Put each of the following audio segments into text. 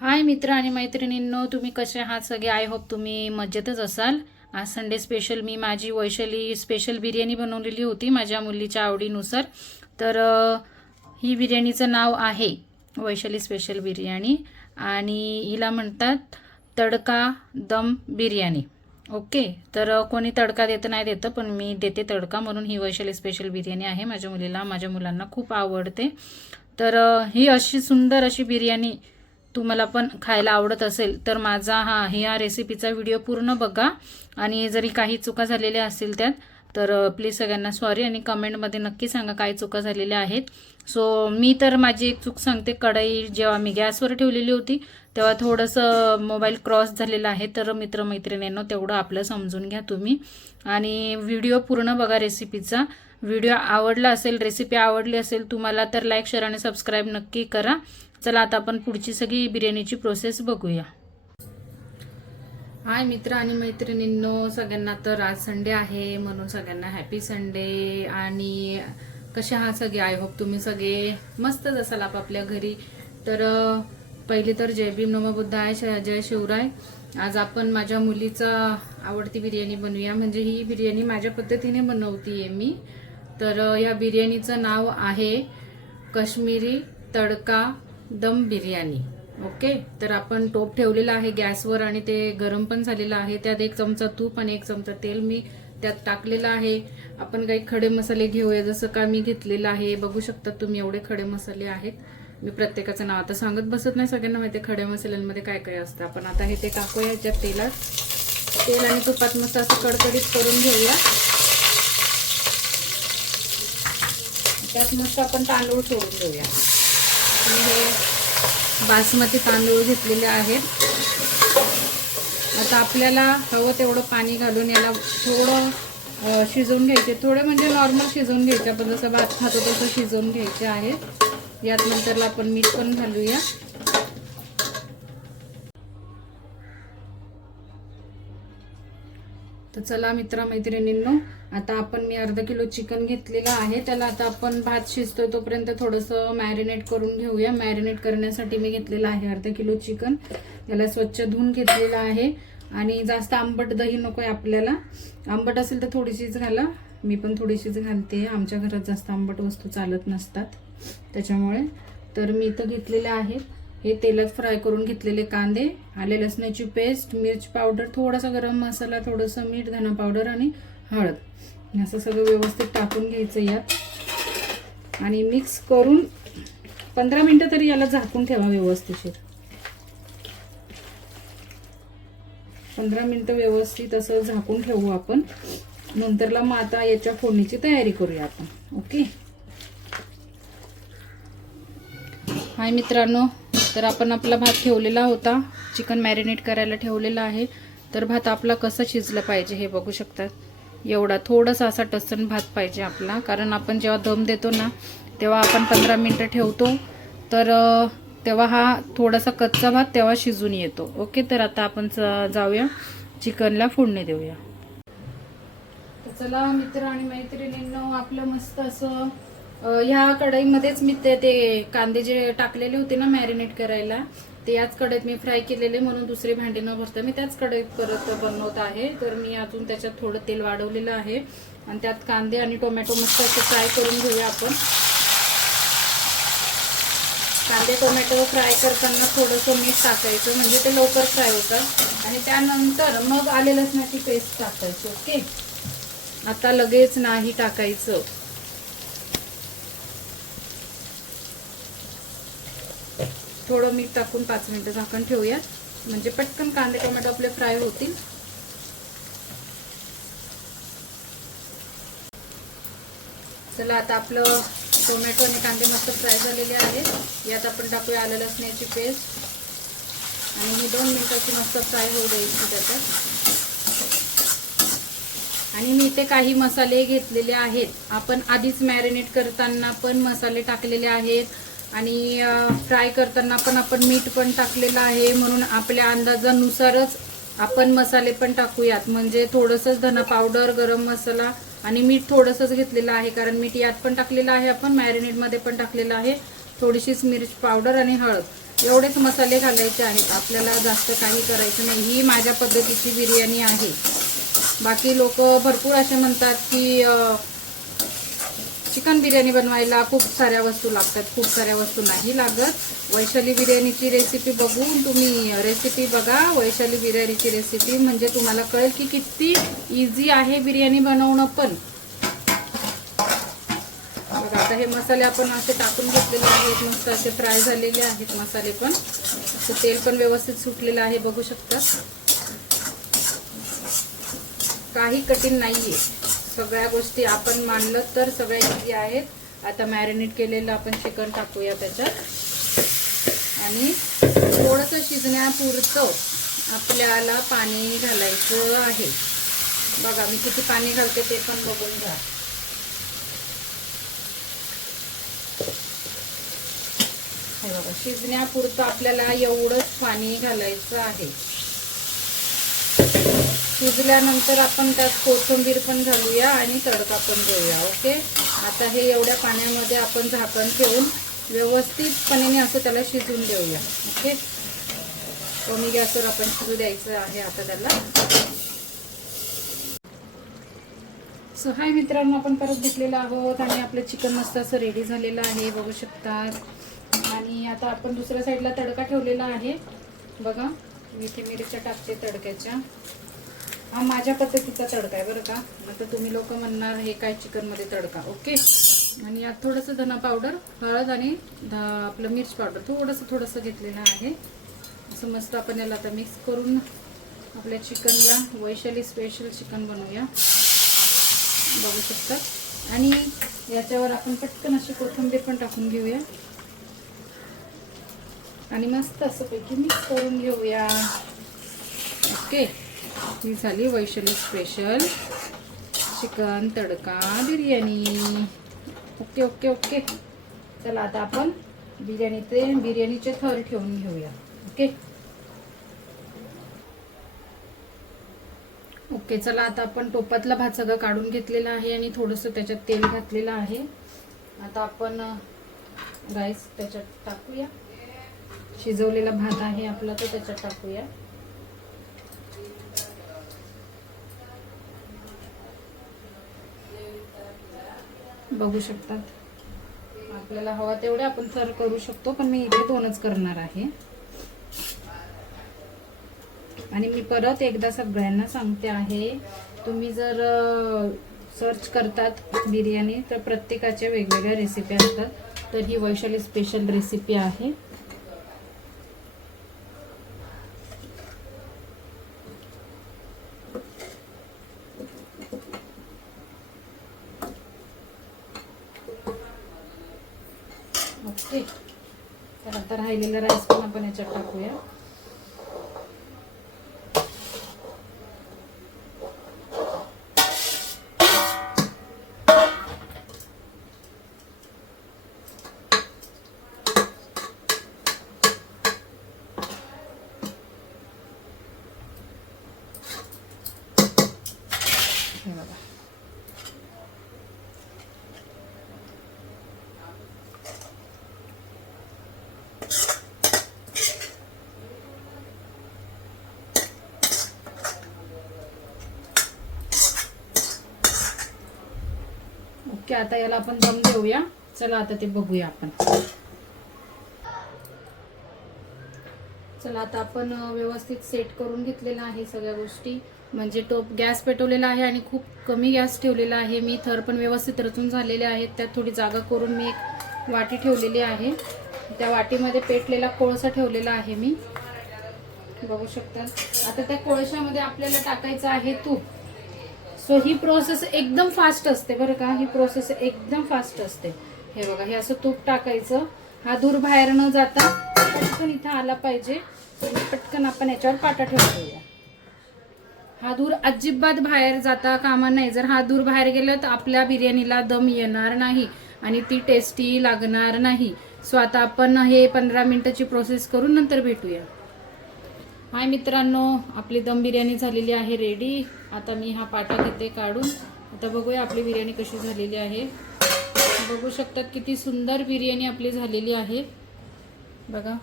हाय मित्र आणि मैत्रिणींनो, तुम्ही कसे आहात सगळे? आय होप तुम्ही मजेतच असाल. आज संडे स्पेशल मी माझी वैशाली स्पेशल बिर्याणी बनवलेली होती माझ्या मुलीच्या आवडीनुसार. तर ही बिर्याणीचं नाव आहे वैशाली स्पेशल बिर्याणी आणि हिला म्हणतात तडका दम बिर्याणी. ओके, तर कोणी तडका देतं नाही देतं, पण मी देते तडका, म्हणून ही वैशाली स्पेशल बिर्याणी आहे. माझ्या मुलीला माझ्या मुलांना खूप आवडते. तर ही अशी सुंदर अशी बिर्याणी तुम्हाला पण खायला आवडत असेल तर माझा ह्या रेसिपीचा व्हिडिओ पूर्ण बघा. आणि जरी काही चुका झालेल्या असतील त्यात तर प्लीज सगळ्यांना सॉरी, आणि कमेंटमध्ये नक्की सांगा काय चुका झालेल्या आहेत. सो मी तर माझी एक चूक सांगते. कढई जेव्हा मी गॅसवर ठेवलेली होती तेव्हा थोडंसं मोबाईल क्रॉस झालेला आहे. तर मित्रमैत्रिणींनो तेवढं आपलं समजून घ्या तुम्ही, आणि व्हिडिओ पूर्ण बघा रेसिपीचा. व्हिडिओ आवडला असेल, रेसिपी आवडली असेल तुम्हाला तर लाईक, शेअर आणि सबस्क्राईब नक्की करा. चला आता आपण पुढची सगळी बिर्याणीची प्रोसेस बघूया. हाय मित्र आणि मैत्रिणींनो, सगळ्यांना तर आज संडे आहे म्हणून सगळ्यांना हॅपी संडे. आणि कसे आहात सगळे? आय होप तुम्ही सगळे मस्तच असाल आपापल्या घरी. तर पहिले तर जय भीम नमो बुद्धाय, जय शिवराय. आज आपण माझ्या मुलीचा आवडती बिर्याणी बनवूया. म्हणजे ही बिर्याणी माझ्या पद्धतीने बनवतीये मी. तर या बिर्याणीचं नाव आहे काश्मीरी तडका दम बिर्याणी. ओके, तर आपण टोप ठेवलेला आहे गॅसवर आणि ते गरम पण झालेलं आहे. त्यात 1 चमचा तूप आणि 1 चमचा तेल मी त्यात टाकलेलं आहे. आपण काही खडे मसाले घेऊया, जसं का मी घेतलेलं आहे. बघू शकता तुम्ही एवढे खडे मसाले आहेत. मी प्रत्येकाचं नाव आता सांगत बसत नाही, सगळ्यांना माहिती आहे खड्या मसाल्यांमध्ये काय काय असतं. आपण आता हे ते टाकूया ह्याच्यात तेलात. तेल आणि तुपात मस्त असं कडकडीत करून घेऊया. त्यात मस्त आपण तांदूळ सोडून घेऊया. हे बासमती तांदूळ घेतलेले आहेत. आता आपल्याला हवं तेवढं पाणी घालून याला थोडं शिजवून घ्यायचे. थोडे म्हणजे नॉर्मल शिजवून घ्यायचे, आपण जसं भात खातो तसं शिजवून घ्यायचे आहेत. यात नंतरला आपण मीठ पण घालूया. तर चला मित्रमैत्रिणींनो, आता आपण मी अर्धा किलो चिकन घेतलेलं आहे. त्याला आता आपण भात शिजतोय तोपर्यंत थोडंसं मॅरिनेट करून घेऊया. मॅरिनेट करण्यासाठी मी घेतलेलं आहे अर्धा किलो चिकन. त्याला स्वच्छ धुवून घेतलेलं आहे. आणि जास्त आंबट दही नको आहे आपल्याला. आंबट असेल तर थोडीशीच घाला, मी पण थोडीशीच घालते. आमच्या घरात जास्त आंबट वस्तू चालत नसतात त्याच्यामुळे. तर मी इथं घेतलेले आहेत हे तेलात फ्राय करून घेतलेले कांदे, आले लसणाची पेस्ट, मिर्च पावडर, थोडासा गरम मसाला, थोडंसं मीठ, धना पावडर आणि हळद. असं सगळं व्यवस्थित टाकून घ्यायचं यात आणि मिक्स करून 15 मिनिटं तरी याला झाकून ठेवा व्यवस्थित. 15 मिनिटं व्यवस्थित असं झाकून ठेवू आपण. नंतरला मग आता याच्या फोडणीची तयारी करूया आपण. ओके, हाय मित्रांनो, तर आपण आपला भात ठेवलेला होता, चिकन मॅरिनेट करायला ठेवलेला आहे. तर भात आपला कसा शिजला पाहिजे हे बघू शकतात. एवढा थोडासा असा टसन भात पाहिजे आपला, कारण आपण जेव्हा दम देतो ना तेव्हा आपण 15 मिनिटं ठेवतो, तर तेव्हा हा थोडासा कच्चा भात तेव्हा शिजून येतो. ओके, तर आता आपण जाऊया चिकनला फोडणी देऊया. चला मित्र आणि मैत्रिणींनो, आपलं मस्त असं ह्या कढईमध्येच मी ते कांदे जे टाकलेले होते ना मॅरिनेट करायला, ते याच कढईत मी फ्राय केलेले, म्हणून दुसरी भांडी न भरता मी त्याच कढईत परत बनवत आहे. तर मी अजून त्याच्यात थोडं तेल वाढवलेलं आहे आणि त्यात कांदे आणि टोमॅटो मस्त असं फ्राय करून घेऊया आपण. कांदे टोमॅटो फ्राय करताना थोडंसं मीठ टाकायचं, म्हणजे ते लवकर फ्राय होतात. आणि त्यानंतर मग आले लसणाची पेस्ट टाकायची. ओके, आता लगेच नाही टाकायचं. थोडं मीठ टाकून 5 मिनिटं झाकण ठेवूयात, म्हणजे पटकन कांदे टोमॅटो आपले फ्राय होतील. चला आता आपलं टोमॅटो आणि कांदे मस्त फ्राय झालेले आहेत. यात आपण टाकूया आलं लसणाची पेस्ट आणि ही 2 मिनिटाची मस्त फ्राय होऊ द्यायची त्याच्यात. आणि मी इथे काही मसाले घेतलेले आहेत. आपण आधीच मॅरिनेट करताना पण मसाले टाकलेले आहेत आणि फ्राय करताना पण आपण मीठ पण टाकलेलं आहे, म्हणून आपल्या अंदाजानुसारच आपण मसाले पण टाकूयात. म्हणजे थोडंसंच धना पावडर, गरम मसाला आणि मीठ थोडंसंच घेतलेलं आहे, कारण मीठ यात पण टाकलेलं आहे, आपण मॅरिनेटमध्ये पण टाकलेलं आहे. थोडीशीच मिरची पावडर आणि हळद. एवढेच मसाले घालायचे आहेत, आपल्याला जास्त काही करायचं नाही. ही माझ्या पद्धतीची बिर्याणी आहे. बाकी लोक भरपूर असे म्हणतात की चिकन बिर्याणी बनवायला खूप साऱ्या वस्तू लागतात. खूप साऱ्या वस्तू नाही लागत. वैशाली बिर्याणीची रेसिपी बघून तुम्ही रेसिपी बघा, वैशाली बिर्याणीची रेसिपी, म्हणजे तुम्हाला कळेल की किती इझी आहे बिर्याणी बनवणं पण. बघा आता हे मसाले आपण असे टाकून घेतलेले आहेत, मस्त असे फ्राय झालेले आहेत मसाले पण. तेल पण व्यवस्थित सुटलेलं आहे, बघू शकता. काही कठीण नाहीये, सगळ्या गोष्टी आपण मानलं तर सगळ्या इझी आहेत. आता मॅरिनेट केलेलं आपण चिकन टाकूया त्याच्यात आणि थोडंसं शिजण्यापुरतं आपल्याला पाणी घालायचं आहे. बघा मी किती पाणी घालते ते पण बघून घ्या. हे बघा शिजण्यापुरतं आपल्याला एवढंच पाणी घालायचं आहे. शिजल्यानंतर आपण त्यात कोथिंबीर पण घालूया आणि तडका पण देऊया. ओके, आता हे एवढ्या पाण्यामध्ये आपण झाकण ठेवून व्यवस्थितपणे असं त्याला शिजून देऊया. ओके, कमी गॅसवर आपण शिजू द्यायचं आहे आता त्याला. सो हाय मित्रांनो, आपण परत भेटलेलो आहोत आणि आपलं चिकन मस्त असं रेडी झालेलं आहे, बघू शकतात. आणि आता आपण दुसऱ्या साईडला तडका ठेवलेला आहे. बघा इथे मिरच्या टाकते तडक्याच्या. हा माझ्या पद्धतीचा तडका आहे बरं का. आता तुम्ही लोक म्हणणार हे काय चिकनमध्ये तडका. ओके, आणि यात थोडंसं धना पावडर, हळद आणि आपलं मिर्च पावडर थोडंसं घेतलेलं आहे. असं मस्त आपण याला आता मिक्स करून आपल्या चिकनला वैशाली स्पेशल चिकन बनवूया, बघू शकता. आणि याच्यावर आपण पटकन अशी कोथिंबीर पण टाकून घेऊया आणि मस्त असं पैकी मिक्स करून घेऊया. ओके, ही झाली वैशाली स्पेशल चिकन तडका बिर्याणी. ओके ओके ओके, चला आता आपण बिर्याणीचे थर ठेवून घेऊया. ओके ओके, चला आता आपण टोपातला भात सगळं काढून घेतलेला आहे आणि थोडंसं त्याच्यात तेल घातलेलं आहे. आता आपण राईस त्याच्यात टाकूया. शिजवलेला भात आहे आपला तो त्याच्यात टाकूया. बघू शकतात, आपल्याला हवा तेवढे आपण थर करू शकतो, पण मी इथे 2च करणार आहे. आणि मी परत एकदा सगळ्यांना सांगते आहे, तुम्ही जर सर्च करतात बिर्याणी तर प्रत्येकाच्या वेगवेगळ्या रेसिपी असतात. तर ही वैशाली स्पेशल रेसिपी आहे. ओके, तर आता राहिलेला राईस पण आपण याच्यात टाकूया. हे बघा, ओके. आता याला आपण दम देऊया. चला आता ते बघूया आपण. चला आता आपण व्यवस्थित सेट करून घेतलेला आहे सगळ्या गोष्टी. म्हणजे गॅस पेटवलेला आहे आणि खूप कमी गॅस ठेवलेला आहे मी. थर पण व्यवस्थित रचून झालेले आहेत. त्यात थोडी जागा करून मी एक वाटी ठेवलेली आहे. त्या वाटीमध्ये पेटलेला कोळसा ठेवलेला आहे मी, बघू शकता. आता त्या कोळशामध्ये आपल्याला टाकायचं आहे तूप. सो ही प्रोसेस एकदम फास्ट असते बरं का, ही प्रोसेस एकदम फास्ट असते. हे बघा, हे असं तूप टाकायचं. हा धूर बाहेर न जाता पटकन इथं आला पाहिजे. पटकन आपण याच्यावर पाटा ठेवूया. हा धूर अजिबात बाहेर जाता कामा नाही. जर हा धूर बाहेर गेला तर आपल्या बिर्याणीला दम येणार नाही आणि ती टेस्टी लागणार नाही. सो आता आपण हे 15 मिनिटाची प्रोसेस करून नंतर भेटूया. हाय मित्रांनो, आपली दम बिर्याणी झालेली आहे रेडी. आता मी हा पाटा घेते काढून. आता बघूया आपली बिर्याणी कशी झालेली आहे. बघू शकतात किती सुंदर बिर्याणी आपली झालेली आहे. बघा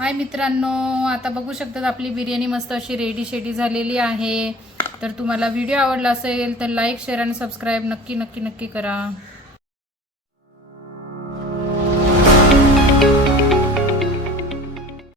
हाय मित्रांनो, आता बघू शकतात आपली बिर्याणी मस्त अशी रेडी शेडी झालेली आहे. तर तुम्हाला व्हिडिओ आवडला असेल तर लाईक शेअर आणि सबस्क्राईब नक्की करा.